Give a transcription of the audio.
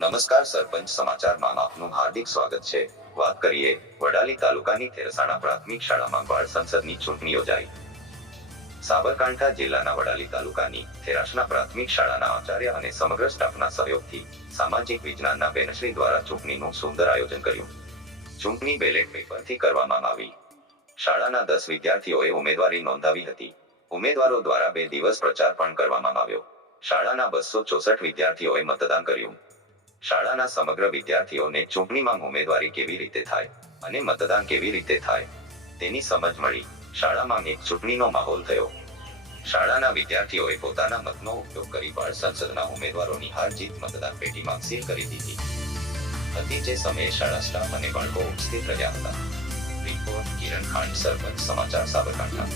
નમસ્કાર સરપંચ સમાચારમાં આપનું હાર્દિક સ્વાગત છે. વાત કરીએ, વડાલી તાલુકાની થેરસાણા પ્રાથમિક શાળામાં બાળ સંસદની ચૂંટણી યોજાઈ. સાબરકાંઠા જિલ્લાના વડાલી તાલુકાની થેરાસના પ્રાથમિક શાળાના આચાર્ય અને સમગ્ર સ્ટાફના સહયોગથી સામાજિક વિજ્ઞાનના બેનશ્રી દ્વારા ચૂંટણીનું સુંદર આયોજન કર્યું. ચૂંટણી બેલેટ પેપરથી કરવામાં આવી. શાળાના દસ વિદ્યાર્થીઓએ ઉમેદવારી નોંધાવી હતી. ઉમેદવારો દ્વારા બે દિવસ પ્રચાર પણ કરવામાં આવ્યો. શાળાના બસો ચોસઠ વિદ્યાર્થીઓએ મતદાન કર્યું. શાળાના સમગ્ર વિદ્યાર્થીઓને ચૂંટણીમાં ઉમેદવારી કેવી રીતે થાય અને મતદાન કેવી રીતે થાય તેની સમજ મળી. શાળામાં એક ચૂંટણીનો માહોલ થયો. શાળાના વિદ્યાર્થીઓએ પોતાના મતનો ઉપયોગ કરી બાળ સંસદના ઉમેદવારોની હાર જીત મતદાન પેટીમાં સીલ કરી દીધી. હતી જે સમયે શાળા સ્ટાફ અને બાળકો ઉપસ્થિત રહ્યા હતા. રિપોર્ટ કિરણ ખાંડ, સરપંચ, સમાચાર સાબરકાંઠા.